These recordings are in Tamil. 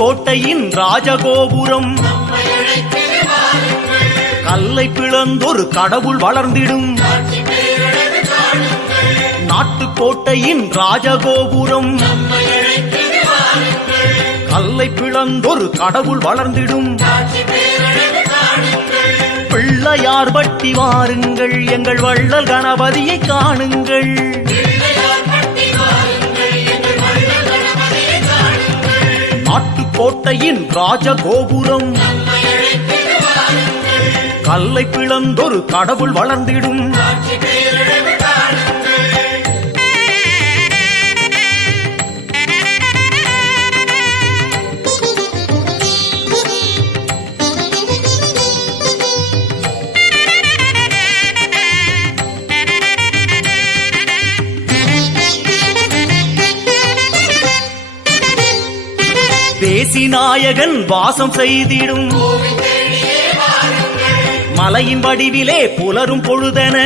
நாட்டுக்கோட்டையின் ராஜகோபுரம் கல்லை பிளந்தொரு கடவுள் வளர்ந்திடும். நாட்டுக்கோட்டையின் ராஜகோபுரம் கல்லை பிளந்தொரு கடவுள் வளர்ந்திடும். பிள்ளையார் பட்டி வாருங்கள், எங்கள் வள்ளல் கணபதியை காணுங்கள். நாட்டுக்கோட்டையின் ராஜகோபுரம் கல்லை பிளந்தொரு கடவுள் வளர்ந்திடும். தேசிநாயகன் வாசம் செய்திடும். மலையின் வடிவிலே புலரும் பொழுதென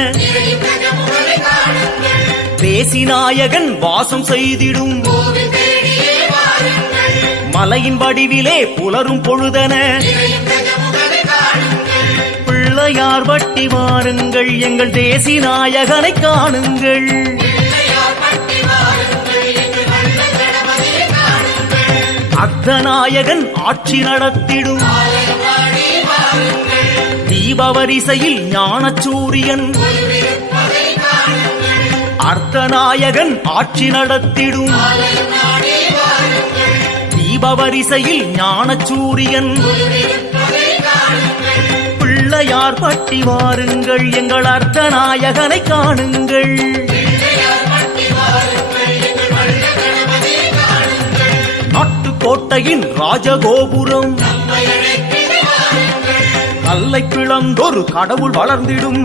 தேசிநாயகன் வாசம் செய்திடும். மலையின் வடிவிலே புலரும் பொழுதென பிள்ளையார் பட்டி வாருங்கள், எங்கள் தேசிநாயகனை காணுங்கள். அர்த்தநாயகன் ஆட்சி நடத்திடும். தீபவரிசையில் ஞானசூரியன் அர்த்தநாயகன் ஆட்சி நடத்திடும். தீபவரிசையில் ஞானசூரியன் பிள்ளையார் பட்டி வாருங்கள், எங்கள் அர்த்தநாயகனை காணுங்கள். நாட்டுக்கோட்டையின் ராஜகோபுரம் கல்லை பிளந்தொரு கடவுள் வளர்ந்திடும்.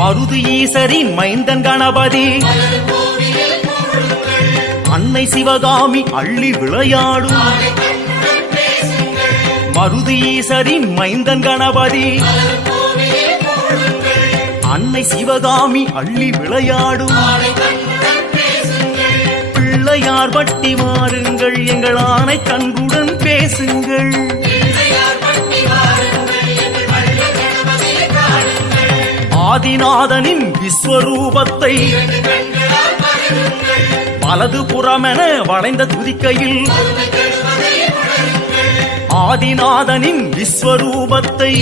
மருது ஈசரின் மைந்தன் கணபதி அன்னை சிவகாமி அள்ளி விளையாடும். மருது ஈசரின் மைந்தன் கணபதி அன்னை சிவகாமி அள்ளி விளையாடும். பிள்ளையார் பட்டி வாருங்கள், எங்கள் ஆணை கண்குடன் பேசுங்கள். ஆதிநாதனின் விஸ்வரூபத்தை வலது புறமென வளைந்த துதிக்கையில் ஆதிநாதனின் விஸ்வரூபத்தை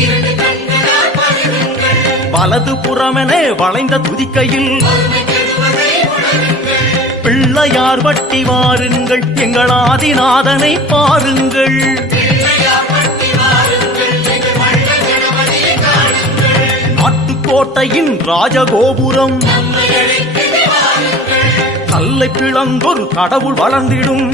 வலது புறமென வளைந்த துதிக்கையில் பிள்ளையார் பட்டி வாருங்கள், எங்கள் ஆதிநாதனை பாருங்கள். நாட்டுக்கோட்டையின் ராஜகோபுரம் கல்லை பிளந்தொரு கடவுள் வளர்ந்திடும்.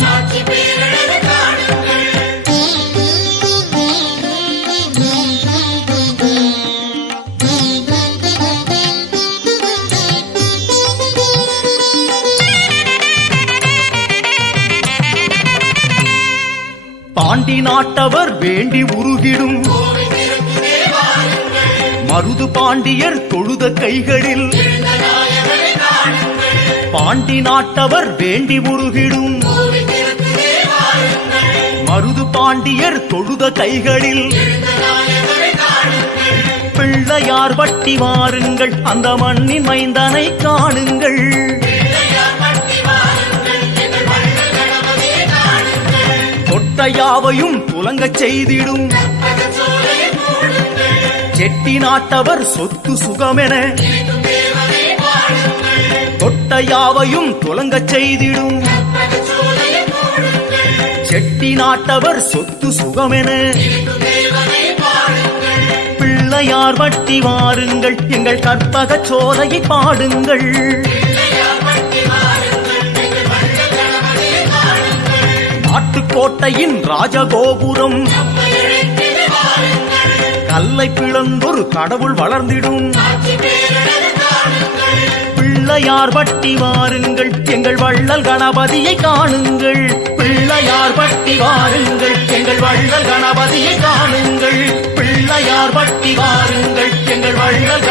பாண்டி நாட்டவர் வேண்டி உருகிடும். மருது பாண்டியர் தொழுத கைகளில் பாண்டி நாட்டவர் வேண்டி உருகிடும். மருது பாண்டியர் தொழுத கைகளில் பிள்ளையார் பட்டி வாருங்கள், அந்த மண்ணின் மைந்தனை காணுங்கள். தொட்டையாவையும் துலங்கச் செய்திடும். செட்டி நாட்டவர் சொத்து சுகமென தொட்டையாவையும் துலங்கச் செய்திடும். செட்டி நாட்டவர் சொத்து சுகமென பிள்ளையார் பட்டி வாருங்கள், எங்கள் கற்பக சோலையை பாடுங்கள். நாட்டுக்கோட்டையின் ராஜகோபுரம் கல்லை பிளந்தொரு கடவுள் வளர்ந்திடும். பிள்ளையார் பட்டி வாருங்கள், எங்கள் வள்ளல் கணபதியை காணுங்கள். பிள்ளையார் பட்டி வாருங்கள், எங்கள் வள்ளல் கணபதியை காணுங்கள். பிள்ளையார் பட்டி வாருங்கள், எங்கள் வள்ளல்